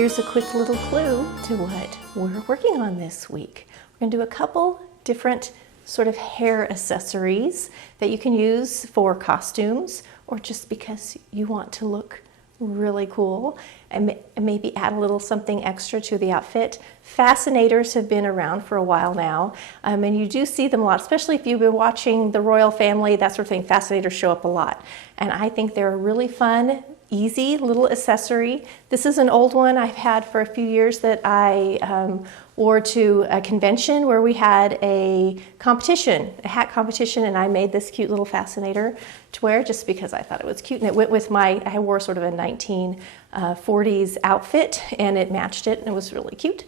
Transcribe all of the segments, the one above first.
Here's a quick little clue to what we're working on this week. We're going to do a couple different sort of hair accessories that you can use for costumes or just because you want to look really cool and maybe add a little something extra to the outfit. Fascinators have been around for a while now, and you do see them a lot, especially if you've been watching the royal family, that sort of thing. Fascinators show up a lot, and I think they're a really fun, easy little accessory. This is an old one I've had for a few years that I wore to a convention where we had a competition, a hat competition, and I made this cute little fascinator to wear just because I thought it was cute, and it went with I wore sort of a 1940s outfit and it matched it and it was really cute.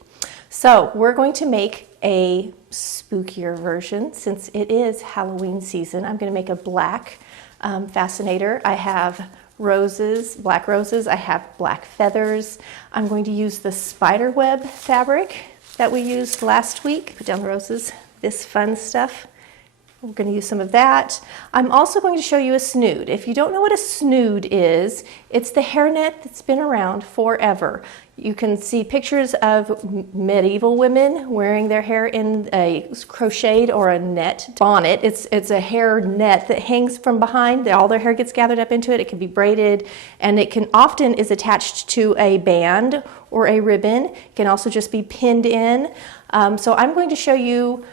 So we're going to make a spookier version since it is Halloween season. I'm going to make a black fascinator. I have roses, black roses. I have black feathers. I'm going to use the spider web fabric that we used last week. Put down the roses, this fun stuff. We're going to use some of that. I'm also going to show you a snood. If you don't know what a snood is, it's the hairnet that's been around forever. You can see pictures of medieval women wearing their hair in a crocheted or a net bonnet. It's a hair net that hangs from behind. All their hair gets gathered up into it. It can be braided, and it can often is attached to a band or a ribbon. It can also just be pinned in. So I'm going to show you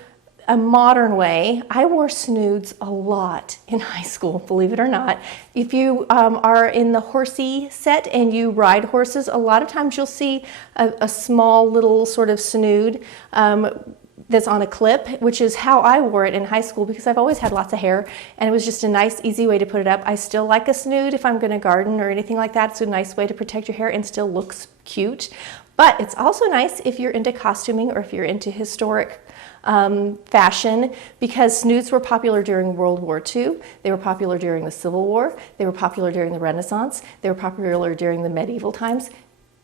a modern way. I wore snoods a lot in high school, believe it or not. If you are in the horsey set and you ride horses, a lot of times you'll see a small little sort of snood that's on a clip, which is how I wore it in high school because I've always had lots of hair and it was just a nice, easy way to put it up. I still like a snood if I'm gonna garden or anything like that. It's a nice way to protect your hair and still looks cute. But it's also nice if you're into costuming or if you're into historic fashion, because snoods were popular during World War II, they were popular during the Civil War, they were popular during the Renaissance, they were popular during the medieval times.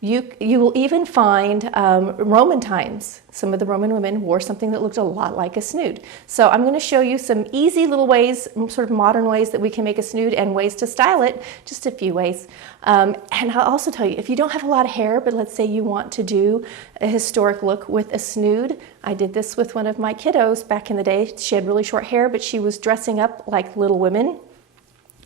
You will even find Roman times. Some of the Roman women wore something that looked a lot like a snood. So I'm going to show you some easy little ways, sort of modern ways that we can make a snood and ways to style it, just a few ways. And I'll also tell you, if you don't have a lot of hair, but let's say you want to do a historic look with a snood. I did this with one of my kiddos back in the day. She had really short hair, but she was dressing up like Little Women.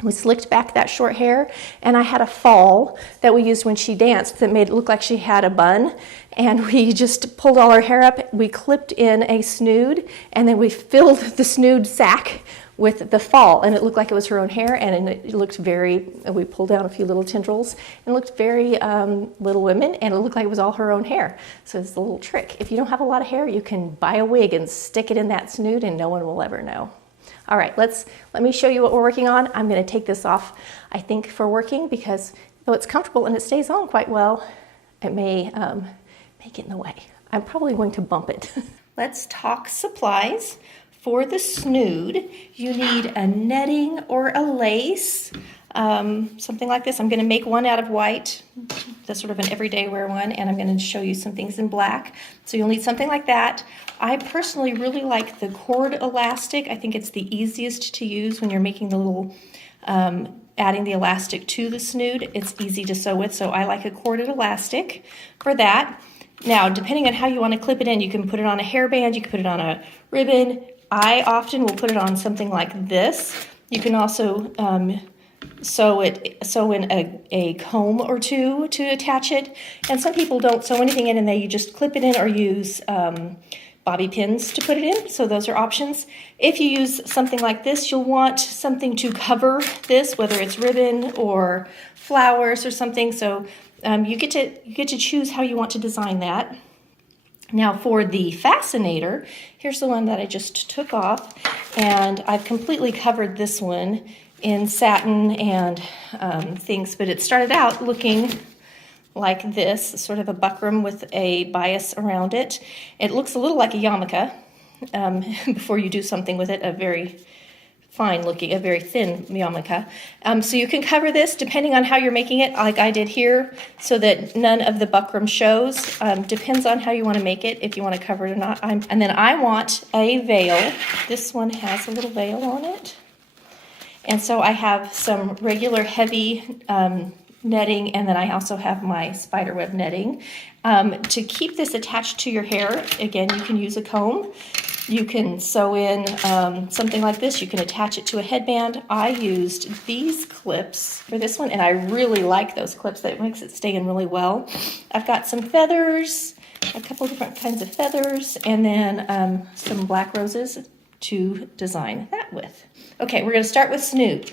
We slicked back that short hair, and I had a fall that we used when she danced that made it look like she had a bun, and we just pulled all her hair up, we clipped in a snood, and then we filled the snood sack with the fall, and it looked like it was her own hair, and it looked we pulled down a few little tendrils, and it looked very Little Women, and it looked like it was all her own hair. So it's a little trick. If you don't have a lot of hair, you can buy a wig and stick it in that snood, and no one will ever know. All right, let me show you what we're working on. I'm going to take this off, I think, for working because though it's comfortable and it stays on quite well, it may get in the way. I'm probably going to bump it. Let's talk supplies. For the snood, you need a netting or a lace, something like this. I'm going to make one out of white. That's sort of an everyday wear one, and I'm going to show you some things in black. So you'll need something like that. I personally really like the cord elastic. I think it's the easiest to use when you're making the little, adding the elastic to the snood. It's easy to sew with, so I like a corded elastic for that. Now, depending on how you want to clip it in, you can put it on a hairband, you can put it on a ribbon. I often will put it on something like this. You can also sew in a comb or two to attach it. And some people don't sew anything in and you just clip it in or use bobby pins to put it in. So those are options. If you use something like this, you'll want something to cover this, whether it's ribbon or flowers or something. So you get to choose how you want to design that. Now for the fascinator, here's the one that I just took off, and I've completely covered this one in satin and things, but it started out looking like this, sort of a buckram with a bias around it. It looks a little like a yarmulke before you do something with it, a very fine looking, a very thin yarmulke. So you can cover this depending on how you're making it, like I did here, so that none of the buckram shows. Depends on how you want to make it, if you want to cover it or not. And then I want a veil. This one has a little veil on it. And so I have some regular heavy netting, and then I also have my spiderweb netting. To keep this attached to your hair, again, you can use a comb. You can sew in something like this. You can attach it to a headband. I used these clips for this one, and I really like those clips. That makes it stay in really well. I've got some feathers, a couple different kinds of feathers, and then some black roses to design that with. Okay, we're going to start with Snood.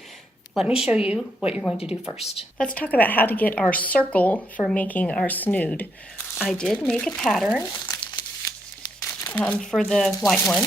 Let me show you what you're going to do first. Let's talk about how to get our circle for making our Snood. I did make a pattern for the white one,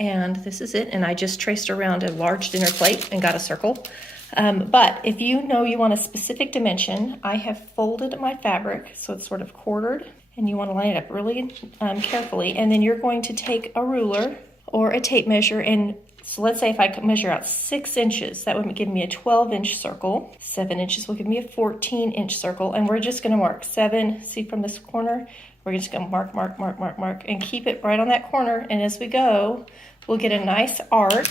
and this is it, and I just traced around a large dinner plate and got a circle. But if you know you want a specific dimension, I have folded my fabric so it's sort of quartered, and you want to line it up really carefully, and then you're going to take a ruler or a tape measure, and so let's say if I could measure out 6 inches, that would give me a 12-inch circle. 7 inches will give me a 14-inch circle, and we're just going to mark 7. See from this corner? We're just going to mark, mark, mark, mark, mark, and keep it right on that corner. And as we go, we'll get a nice arc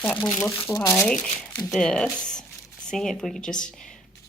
that will look like this. See, if we could just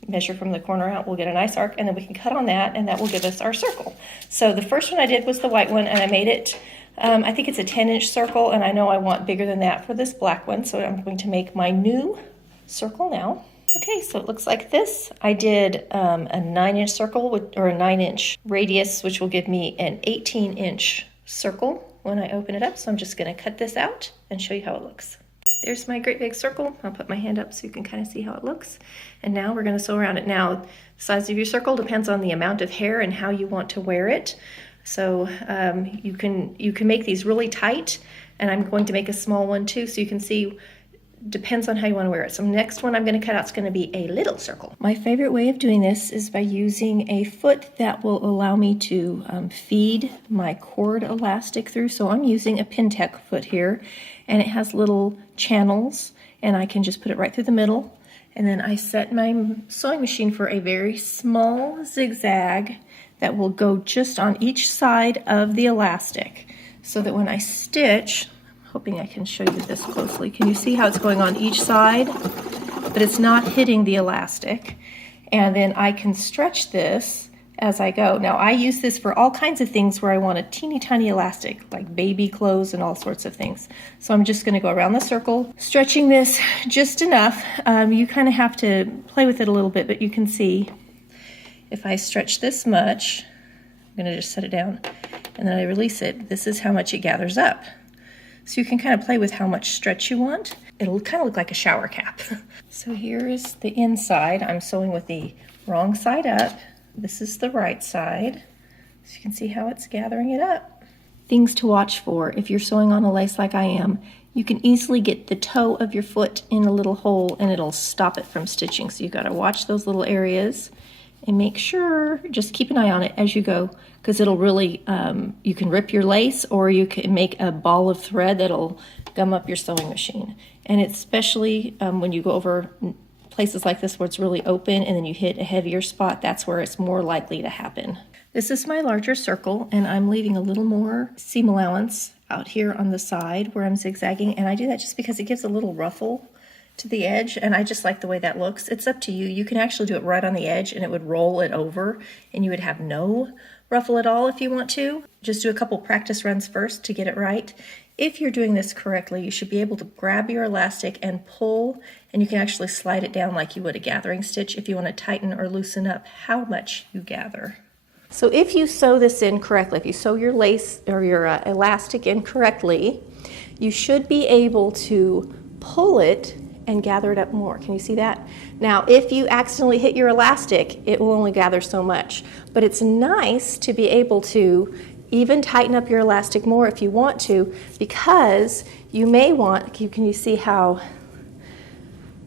measure from the corner out, we'll get a nice arc, and then we can cut on that, and that will give us our circle. So the first one I did was the white one, and I made it, I think it's a 10-inch circle, and I know I want bigger than that for this black one, so I'm going to make my new circle now. Okay, so it looks like this. I did a 9-inch circle or a 9-inch radius, which will give me an 18-inch circle when I open it up. So I'm just going to cut this out and show you how it looks. There's my great big circle. I'll put my hand up so you can kind of see how it looks. And now we're going to sew around it. Now, the size of your circle depends on the amount of hair and how you want to wear it. So you can make these really tight, and I'm going to make a small one too, so you can see. Depends on how you want to wear it. So next one I'm going to cut out is going to be a little circle. My favorite way of doing this is by using a foot that will allow me to feed my cord elastic through. So I'm using a Pintec foot here, and it has little channels, and I can just put it right through the middle. And then I set my sewing machine for a very small zigzag that will go just on each side of the elastic, so that when I stitch, hoping I can show you this closely. Can you see how it's going on each side? But it's not hitting the elastic. And then I can stretch this as I go. Now I use this for all kinds of things where I want a teeny tiny elastic, like baby clothes and all sorts of things. So I'm just going to go around the circle, stretching this just enough. You kind of have to play with it a little bit, but you can see if I stretch this much, I'm going to just set it down, and then I release it. This is how much it gathers up. So you can kind of play with how much stretch you want. It'll kind of look like a shower cap. So here is the inside. I'm sewing with the wrong side up. This is the right side. So you can see how it's gathering it up. Things to watch for. If you're sewing on a lace like I am, you can easily get the toe of your foot in a little hole and it'll stop it from stitching. So you've got to watch those little areas and make sure, just keep an eye on it as you go, because it'll really, you can rip your lace, or you can make a ball of thread that'll gum up your sewing machine. And especially when you go over places like this where it's really open and then you hit a heavier spot, that's where it's more likely to happen. This is my larger circle, and I'm leaving a little more seam allowance out here on the side where I'm zigzagging, and I do that just because it gives a little ruffle to the edge, and I just like the way that looks. It's up to you. You can actually do it right on the edge and it would roll it over and you would have no ruffle at all if you want to. Just do a couple practice runs first to get it right. If you're doing this correctly, you should be able to grab your elastic and pull, and you can actually slide it down like you would a gathering stitch if you want to tighten or loosen up how much you gather. So if you sew this in correctly, if you sew your lace or your elastic in correctly, you should be able to pull it and gather it up more. Can you see that? Now, if you accidentally hit your elastic, it will only gather so much. But it's nice to be able to even tighten up your elastic more if you want to, because you may want, can you see how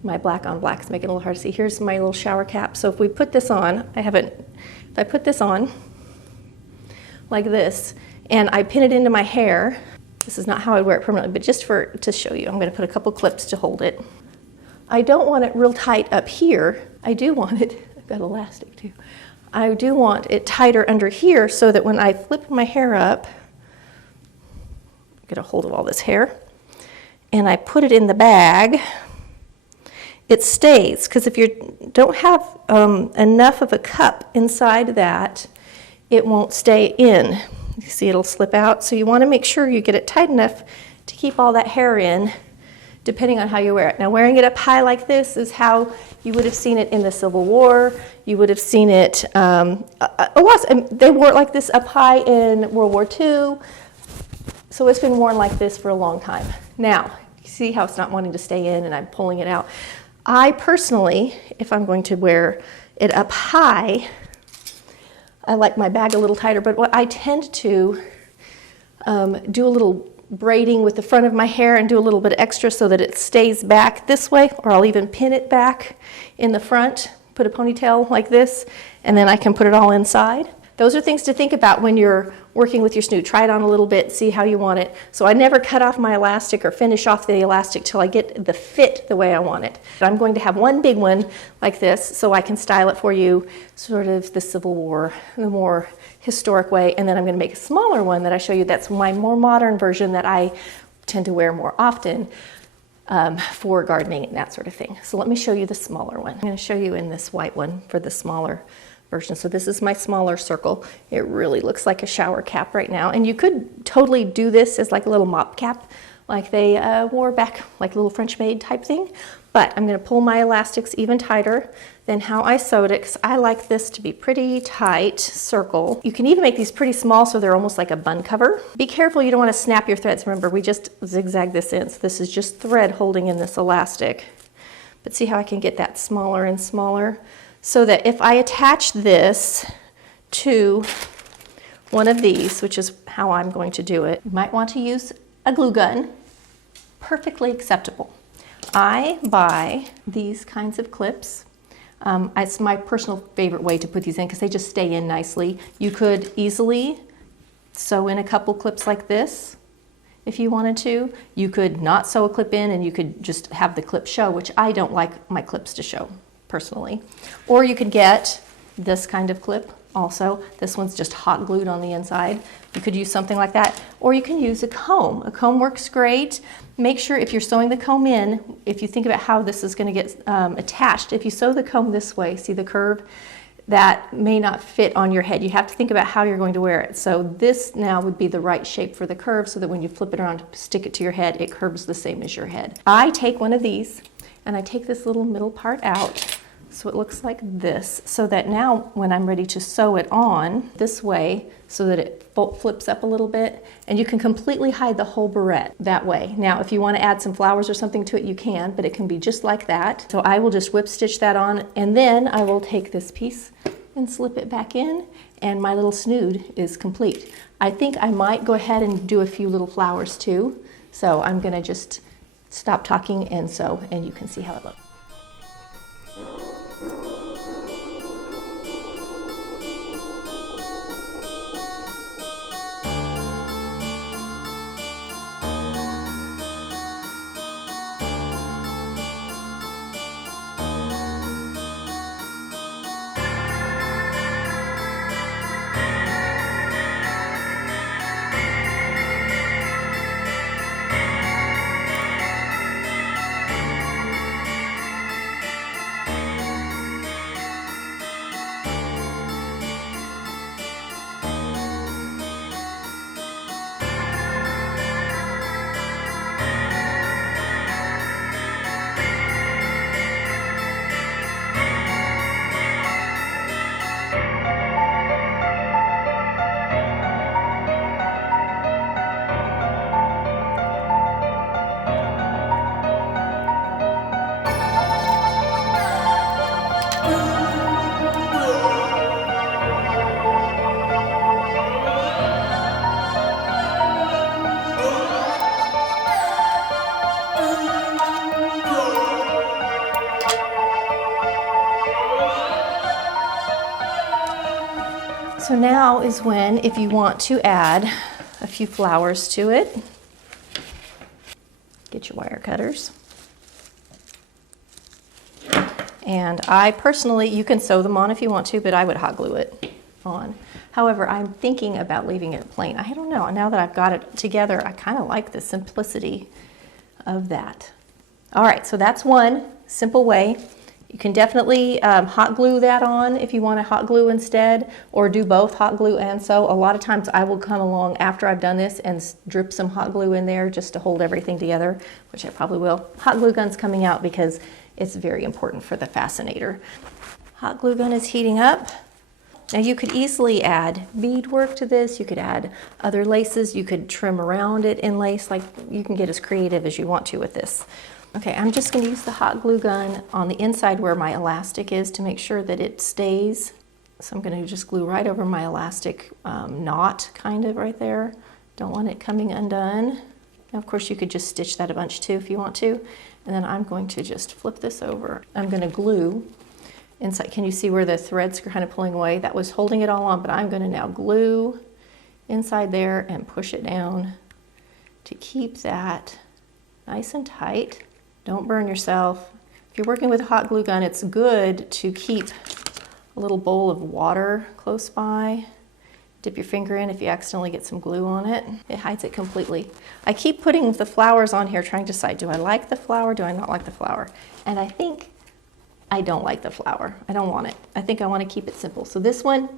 my black on black is making it a little hard to see? Here's my little shower cap. So if we put this on, if I put this on like this, and I pin it into my hair, this is not how I wear it permanently, but just to show you, I'm going to put a couple clips to hold it. I don't want it real tight up here. I do want it, I've got elastic too. I do want it tighter under here so that when I flip my hair up, get a hold of all this hair, and I put it in the bag, it stays, because if you don't have enough of a cup inside that, it won't stay in. You see it'll slip out, so you want to make sure you get it tight enough to keep all that hair in, depending on how you wear it. Now, wearing it up high like this is how you would have seen it in the Civil War. You would have seen it, they wore it like this up high in World War II. So it's been worn like this for a long time. Now, you see how it's not wanting to stay in and I'm pulling it out. I personally, if I'm going to wear it up high, I like my bag a little tighter, but what I tend to do a little braiding with the front of my hair and do a little bit extra so that it stays back this way, or I'll even pin it back in the front, put a ponytail like this, and then I can put it all inside. Those are things to think about when you're working with your snood. Try it on a little bit, see how you want it. So I never cut off my elastic or finish off the elastic till I get the fit the way I want it. I'm going to have one big one like this so I can style it for you, sort of the Civil War, the more historic way, and then I'm going to make a smaller one that I show you. That's my more modern version that I tend to wear more often for gardening and that sort of thing. So let me show you the smaller one. I'm going to show you in this white one for the smaller version. So this is my smaller circle. It really looks like a shower cap right now, and you could totally do this as like a little mop cap like they wore back, like a little French maid type thing. But I'm going to pull my elastics even tighter than how I sewed it, because I like this to be pretty tight circle. You can even make these pretty small so they're almost like a bun cover. Be careful you don't want to snap your threads. Remember, we just zigzag this in, so this is just thread holding in this elastic. But see how I can get that smaller and smaller, so that if I attach this to one of these, which is how I'm going to do it, you might want to use a glue gun. Perfectly acceptable. I buy these kinds of clips. It's my personal favorite way to put these in because they just stay in nicely. You could easily sew in a couple clips like this if you wanted to. You could not sew a clip in and you could just have the clip show, which I don't like my clips to show personally. Or you could get this kind of clip also. This one's just hot glued on the inside. You could use something like that, or you can use a comb. A comb works great. Make sure if you're sewing the comb in, if you think about how this is going to get attached, if you sew the comb this way, see the curve? That may not fit on your head. You have to think about how you're going to wear it. So this now would be the right shape for the curve, so that when you flip it around, stick it to your head, it curves the same as your head. I take one of these and I take this little middle part out. So it looks like this, so that now when I'm ready to sew it on this way, so that it flips up a little bit, and you can completely hide the whole barrette that way. Now, if you want to add some flowers or something to it, you can, but it can be just like that. So I will just whip stitch that on, and then I will take this piece and slip it back in, and my little snood is complete. I think I might go ahead and do a few little flowers too. So I'm going to just stop talking and sew, and you can see how it looks. So now is when, if you want to add a few flowers to it, get your wire cutters. And I personally, you can sew them on if you want to, but I would hot glue it on. However, I'm thinking about leaving it plain. I don't know, now that I've got it together, I kind of like the simplicity of that. All right, so that's one simple way. You can definitely hot glue that on if you want to hot glue instead, or do both hot glue and sew. A lot of times I will come along after I've done this and drip some hot glue in there just to hold everything together, which I probably will. Hot glue gun's coming out because it's very important for the Fascinator. Hot glue gun is heating up. Now you could easily add beadwork to this. You could add other laces. You could trim around it in lace. Like, you can get as creative as you want to with this. Okay, I'm just going to use the hot glue gun on the inside where my elastic is to make sure that it stays. So I'm going to just glue right over my elastic knot, kind of right there. Don't want it coming undone. Now, of course, you could just stitch that a bunch too if you want to. And then I'm going to just flip this over. I'm going to glue inside. Can you see where the threads are kind of pulling away? That was holding it all on, but I'm going to now glue inside there and push it down to keep that nice and tight. Don't burn yourself. If you're working with a hot glue gun, it's good to keep a little bowl of water close by. Dip your finger in if you accidentally get some glue on it. It hides it completely. I keep putting the flowers on here trying to decide, do I like the flower, do I not like the flower? And I think I don't like the flower. I don't want it. I think I want to keep it simple. So this one,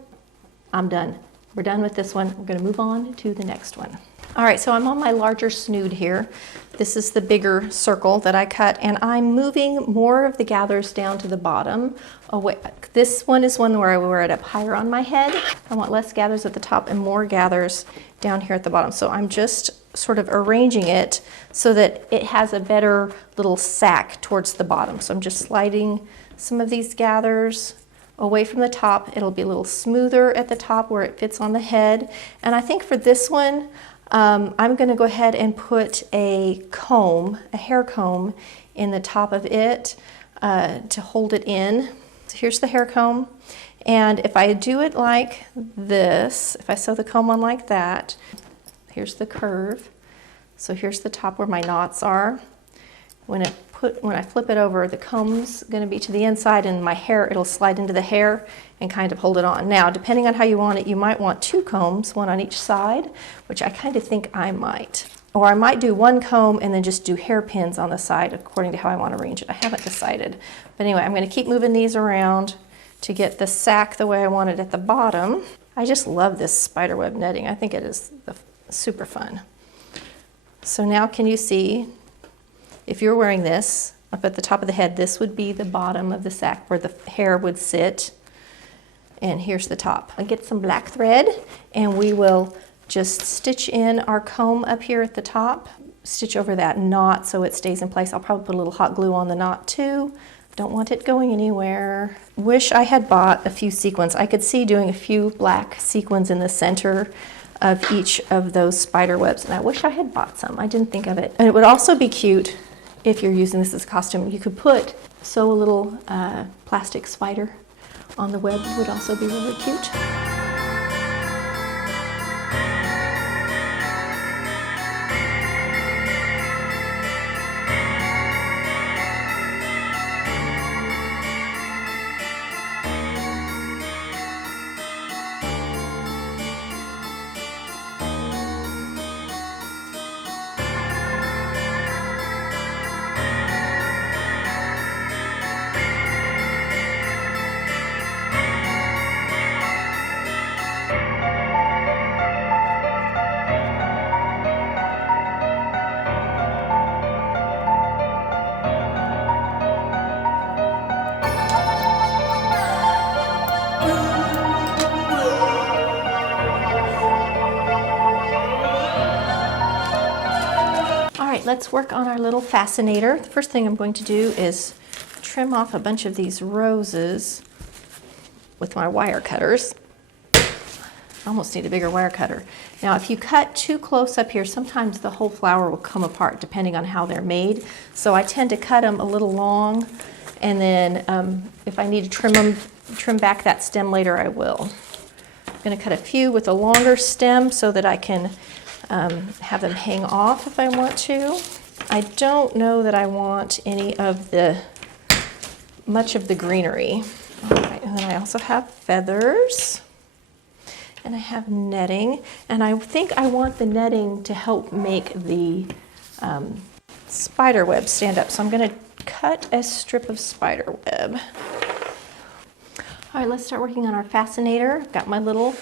I'm done. We're done with this one. We're going to move on to the next one. All right, so I'm on my larger snood here. This is the bigger circle that I cut, and I'm moving more of the gathers down to the bottom. Away. This one is one where I wear it up higher on my head. I want less gathers at the top and more gathers down here at the bottom. So I'm just sort of arranging it so that it has a better little sack towards the bottom. So I'm just sliding some of these gathers away from the top. It'll be a little smoother at the top where it fits on the head. And I think for this one, I'm going to go ahead and put a comb, a hair comb, in the top of it to hold it in. So here's the hair comb. And if I do it like this, if I sew the comb on like that, here's the curve. So here's the top where my knots are. When I flip it over, the comb's going to be to the inside, and my hair, it'll slide into the hair and kind of hold it on. Now, depending on how you want it, you might want two combs, one on each side, which I kind of think I might. Or I might do one comb and then just do hairpins on the side according to how I want to arrange it. I haven't decided. But anyway, I'm going to keep moving these around to get the sack the way I want it at the bottom. I just love this spiderweb netting. I think it is super fun. So now can you see, if you're wearing this up at the top of the head, this would be the bottom of the sack where the hair would sit. And here's the top. I'll get some black thread and we will just stitch in our comb up here at the top, stitch over that knot so it stays in place. I'll probably put a little hot glue on the knot too. Don't want it going anywhere. Wish I had bought a few sequins. I could see doing a few black sequins in the center of each of those spider webs, and I wish I had bought some. I didn't think of it. And it would also be cute if you're using this as a costume. You could sew a little plastic spider on the web. Would also be really cute. Let's work on our little fascinator. The first thing I'm going to do is trim off a bunch of these roses with my wire cutters. I almost need a bigger wire cutter. Now, if you cut too close up here, sometimes the whole flower will come apart depending on how they're made. So I tend to cut them a little long, and then if I need to trim back that stem later, I will. I'm going to cut a few with a longer stem so that I can have them hang off if I want to. I don't know that I want any of much of the greenery. All right, and then I also have feathers, and I have netting, and I think I want the netting to help make the spider web stand up. So I'm going to cut a strip of spider web. All right, let's start working on our fascinator. I've got my little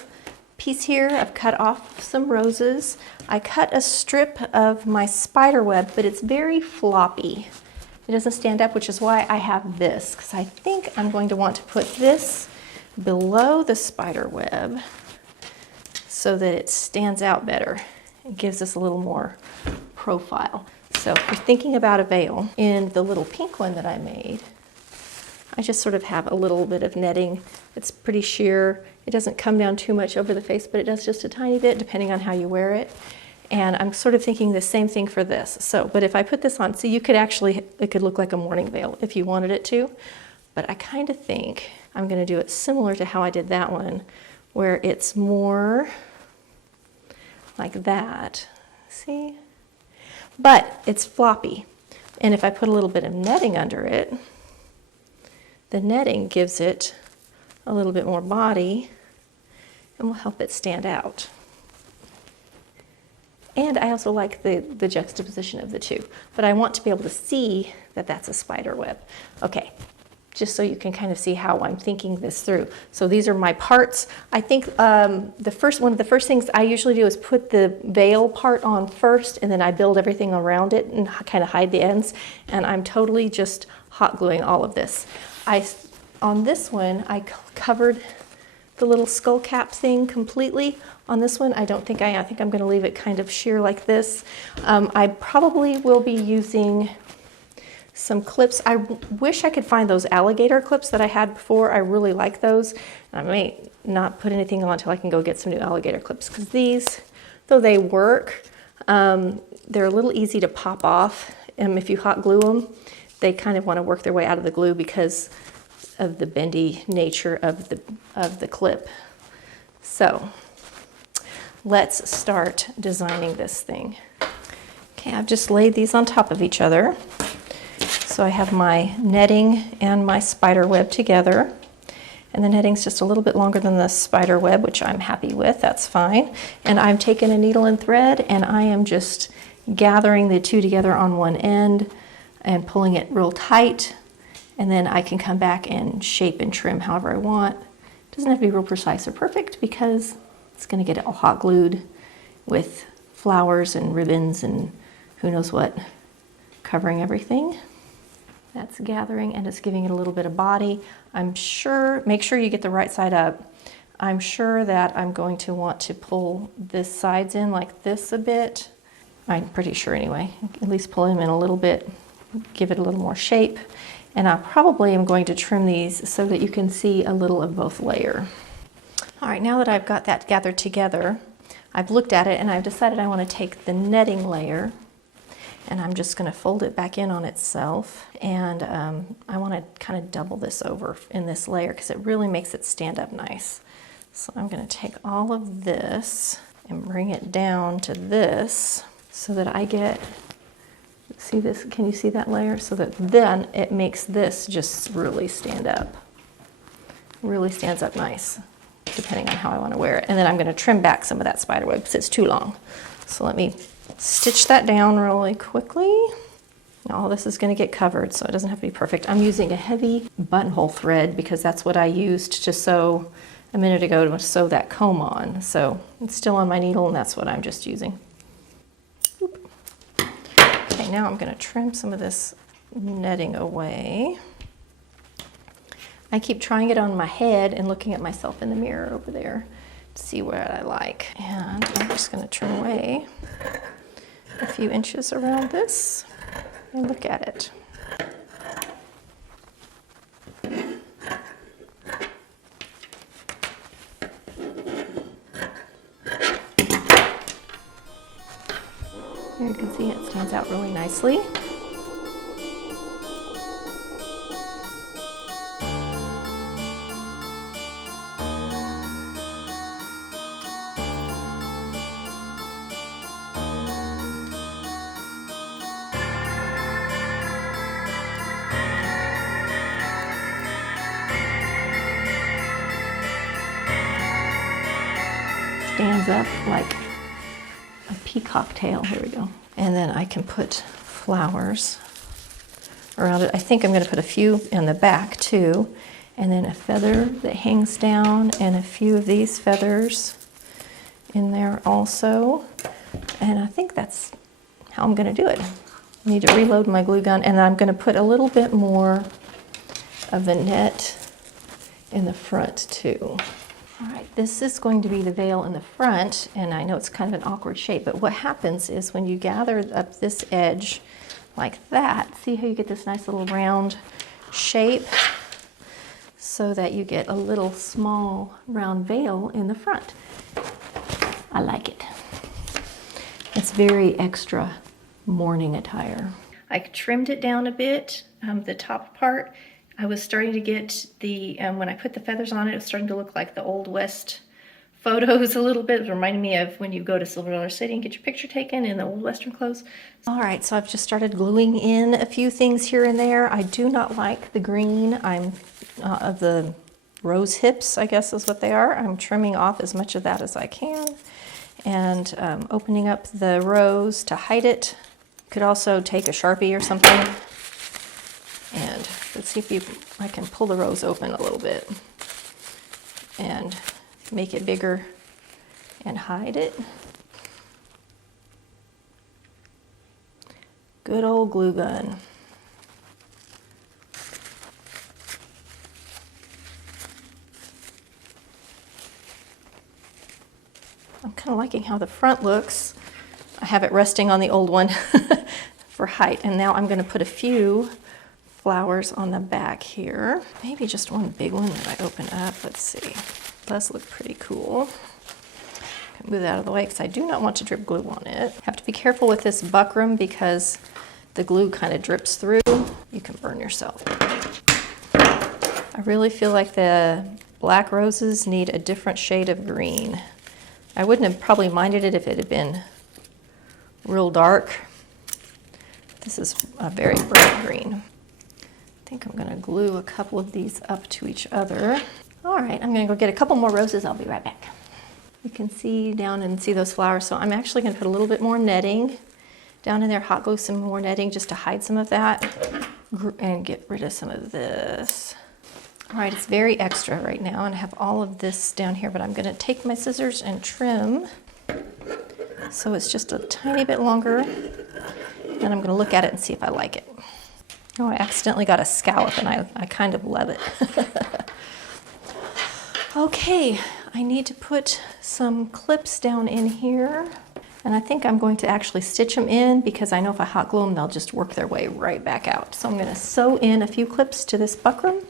piece here. I've cut off some roses. I cut a strip of my spider web, but it's very floppy. It doesn't stand up, which is why I have this, because I think I'm going to want to put this below the spider web so that it stands out better. It gives us a little more profile. So if you're thinking about a veil, in the little pink one that I made, I just sort of have a little bit of netting. It's pretty sheer. It doesn't come down too much over the face, but it does just a tiny bit depending on how you wear it. And I'm sort of thinking the same thing for this. So, but if I put this on, so you could actually, it could look like a morning veil if you wanted it to. But I kind of think I'm going to do it similar to how I did that one, where it's more like that. See? But it's floppy. And if I put a little bit of netting under it, the netting gives it a little bit more body and will help it stand out. And I also like the juxtaposition of the two, but I want to be able to see that that's a spider web. Okay, just so you can kind of see how I'm thinking this through. So these are my parts. I think one of the first things I usually do is put the veil part on first, and then I build everything around it and kind of hide the ends. And I'm totally just hot gluing all of this. On this one, I covered the little skull cap thing completely. On this one, I think I'm going to leave it kind of sheer like this. I probably will be using some clips. I wish I could find those alligator clips that I had before. I really like those. I may not put anything on until I can go get some new alligator clips, because these, though they work, they're a little easy to pop off. If you hot glue them, they kind of want to work their way out of the glue because of the bendy nature of the clip. So let's start designing this thing. Okay, I've just laid these on top of each other. So I have my netting and my spider web together. And the netting's just a little bit longer than the spider web, which I'm happy with, that's fine. And I've taken a needle and thread, and I am just gathering the two together on one end and pulling it real tight. And then I can come back and shape and trim however I want. It doesn't have to be real precise or perfect, because it's going to get it all hot glued with flowers and ribbons and who knows what covering everything. That's gathering, and it's giving it a little bit of body. Make sure you get the right side up. I'm sure that I'm going to want to pull this sides in like this a bit. I'm pretty sure anyway. At least pull them in a little bit, give it a little more shape. And I probably am going to trim these so that you can see a little of both layer. All right, now that I've got that gathered together, I've looked at it and I've decided I want to take the netting layer and I'm just going to fold it back in on itself. And I want to kind of double this over in this layer because it really makes it stand up nice. So I'm going to take all of this and bring it down to this so that I get, see this, can you see that layer? So that then it makes this just really stand up. Really stands up nice, depending on how I want to wear it. And then I'm going to trim back some of that spider web because it's too long. So let me stitch that down really quickly. Now all this is going to get covered, so it doesn't have to be perfect. I'm using a heavy buttonhole thread because that's what I used to sew a minute ago to sew that comb on. So it's still on my needle and that's what I'm just using. Oop. Okay, now I'm going to trim some of this netting away. I keep trying it on my head and looking at myself in the mirror over there to see what I like. And I'm just going to trim away a few inches around this and look at it. Here you can see it stands out really nicely. Stands up like a peacock tail. Here we go. And then I can put flowers around it. I think I'm going to put a few in the back too, and then a feather that hangs down and a few of these feathers in there also. And I think that's how I'm going to do it. I need to reload my glue gun, and I'm going to put a little bit more of the net in the front too. All right, this is going to be the veil in the front, and I know it's kind of an awkward shape, but what happens is when you gather up this edge like that, see how you get this nice little round shape, so that you get a little small round veil in the front. I like it. It's very extra morning attire. I trimmed it down a bit, the top part. I was starting to get the, when I put the feathers on it, it was starting to look like the Old West photos a little bit. It reminded me of when you go to Silver Dollar City and get your picture taken in the old Western clothes. All right, so I've just started gluing in a few things here and there. I do not like the green. I'm of the rose hips, I guess is what they are. I'm trimming off as much of that as I can and opening up the rose to hide it. Could also take a Sharpie or something, and let's see if I can pull the rose open a little bit and make it bigger and hide it. Good old glue gun. I'm kind of liking how the front looks. I have it resting on the old one for height, and now I'm going to put a few flowers on the back here. Maybe just one big one that I open up. Let's see. It does look pretty cool. Move that out of the way because I do not want to drip glue on it. Have to be careful with this buckram because the glue kind of drips through. You can burn yourself. I really feel like the black roses need a different shade of green. I wouldn't have probably minded it if it had been real dark. This is a very bright green. I think I'm going to glue a couple of these up to each other. All right, I'm going to go get a couple more roses. I'll be right back. You can see down and see those flowers, so I'm actually going to put a little bit more netting down in there, hot glue some more netting just to hide some of that and get rid of some of this. All right, it's very extra right now, and I have all of this down here, but I'm going to take my scissors and trim so it's just a tiny bit longer, and I'm going to look at it and see if I like it. Oh, I accidentally got a scallop, and I kind of love it. Okay, I need to put some clips down in here, and I think I'm going to actually stitch them in because I know if I hot glue them, they'll just work their way right back out. So I'm going to sew in a few clips to this buckram.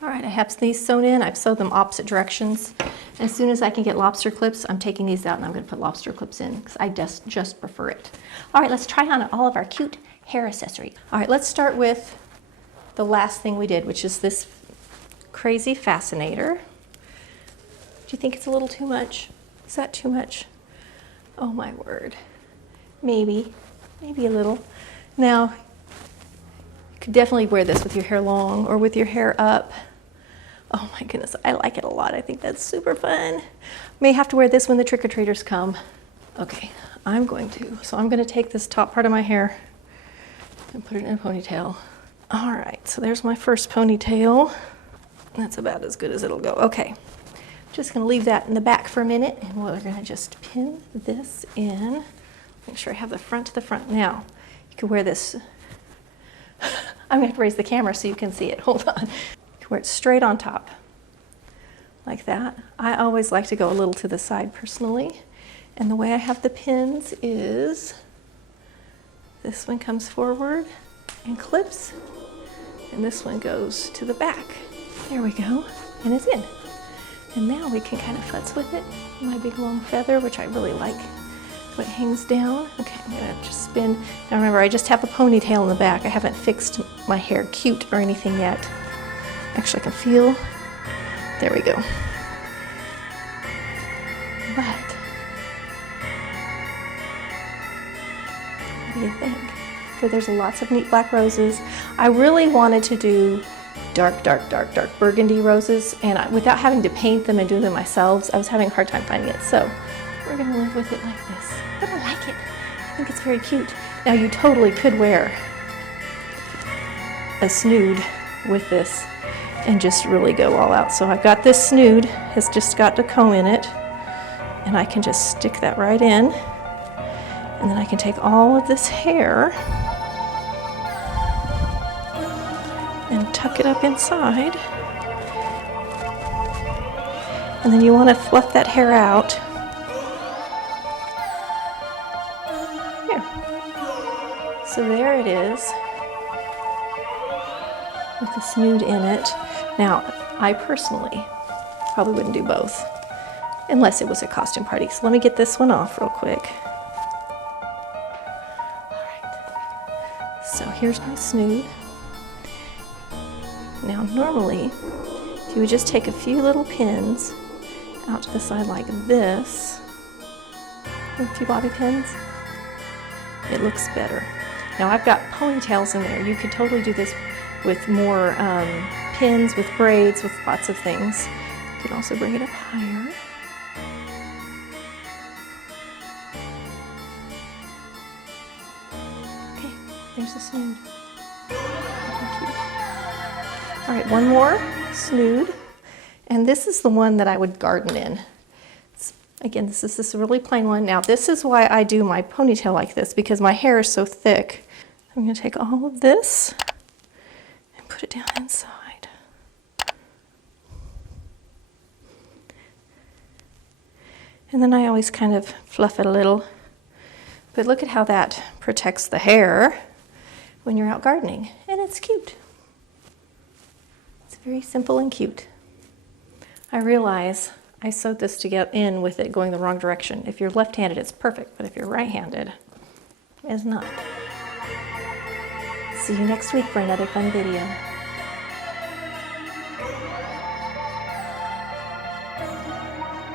All right, I have these sewn in. I've sewed them opposite directions. As soon as I can get lobster clips, I'm taking these out and I'm going to put lobster clips in because I just prefer it. All right, let's try on all of our cute hair accessories. All right, let's start with the last thing we did, which is this crazy fascinator. Do you think it's a little too much? Is that too much? Oh my word. Maybe a little. Now, you could definitely wear this with your hair long or with your hair up. Oh my goodness, I like it a lot. I think that's super fun. May have to wear this when the trick-or-treaters come. Okay, I'm going to take this top part of my hair and put it in a ponytail. All right, so there's my first ponytail. That's about as good as it'll go. Okay, just gonna leave that in the back for a minute, and we're gonna just pin this in. Make sure I have the front to the front. Now, you can wear this. I'm gonna have to raise the camera so you can see it. Hold on. You can wear it straight on top, like that. I always like to go a little to the side personally. And the way I have the pins is this one comes forward and clips, and this one goes to the back. There we go, and it's in. And now we can kind of futz with it. My big long feather, which I really like. What hangs down. Okay, I'm gonna just spin. Now remember, I just have a ponytail in the back. I haven't fixed my hair cute or anything yet. Actually, I can feel. There we go. But what do you think? So there's lots of neat black roses. I really wanted to do dark burgundy roses, and without having to paint them and do them myself, I was having a hard time finding it. So we're gonna live with it like this. But I like it. I think it's very cute. Now you totally could wear a snood with this and just really go all out. So I've got this snood, has just got a comb in it, and I can just stick that right in. And then I can take all of this hair and tuck it up inside. And then you want to fluff that hair out. Here. So there it is, with the snood in it. Now, I personally probably wouldn't do both, unless it was a costume party. So let me get this one off real quick. All right. So here's my snood. Now, normally, if you would just take a few little pins out to the side like this, a few bobby pins, it looks better. Now I've got ponytails in there. You could totally do this with more pins, with braids, with lots of things. You can also bring it up higher. Okay, there's the snood. All right, one more snood. And this is the one that I would garden in. Again, this is this really plain one. Now, this is why I do my ponytail like this, because my hair is so thick. I'm going to take all of this and put it down inside. And then I always kind of fluff it a little. But look at how that protects the hair when you're out gardening. And it's cute. It's very simple and cute. I realize I sewed this to get in with it going the wrong direction. If you're left-handed, it's perfect, but if you're right-handed, it's not. See you next week for another fun video.